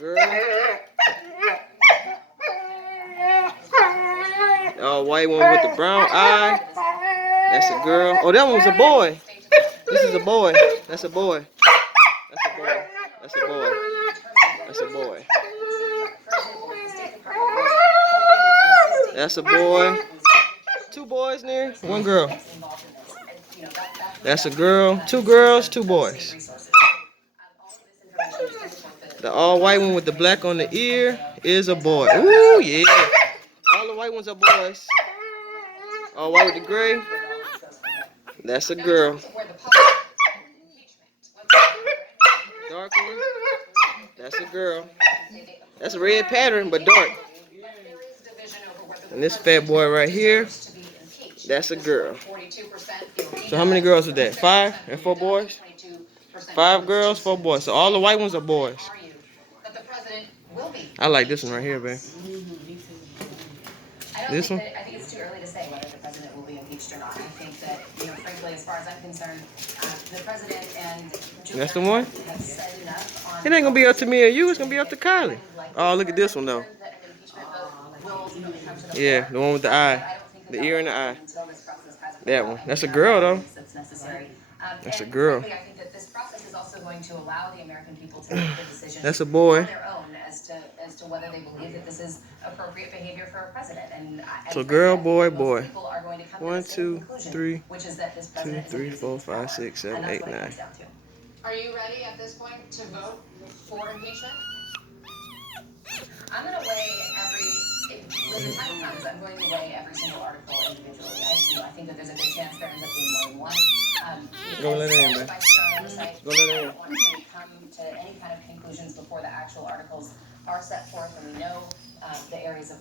girl. Oh, white one with the brown eye. That's a girl. Oh, that one's a boy. This is a boy. That's a boy. That's a boy. That's a boy. That's a boy. That's a boy. Two boys there. One girl. That's a girl. Two girls, two boys. The all white one with the black on the ear is a boy. Ooh, yeah. All the white ones are boys. All white with the gray. That's a girl. Dark one. That's a girl. That's a red pattern, but dark. And this fat boy right here, that's a girl. So how many girls is that? 5 and 4 boys? 5 girls, 4 boys. So all the white ones are boys. I like this one right here, babe. This one? I think it's too early to say whether the president will be impeached or not. I think that, frankly, as far as I'm concerned, the president and That's the one? have said enough on. It ain't gonna be up to me or you. It's gonna be up to Kylie. Oh, look at this one though. Yeah, the one with the eye, the ear and the eye. That one. That's a girl though. That's a girl. I think that this process is also going to allow the American people to make the decision That's a boy. on their own as to whether they believe that this is appropriate behavior for a president. And So girl, boy, boy. people are going to come to 1, the same 2, conclusion, 3, which is that this 2, president is 3, abusing 4, his 5, power. 6, 7, And that's 8, what it 9. comes down to. Are you ready at this point to vote for impeachment? I'm going to weigh when the time comes, I'm going to weigh every single article individually. I think that there's a good chance there ends up being more than one. Go let her in, man. Go let her in. I don't want to come to any kind of conclusions before the actual articles are set forth and we know the areas of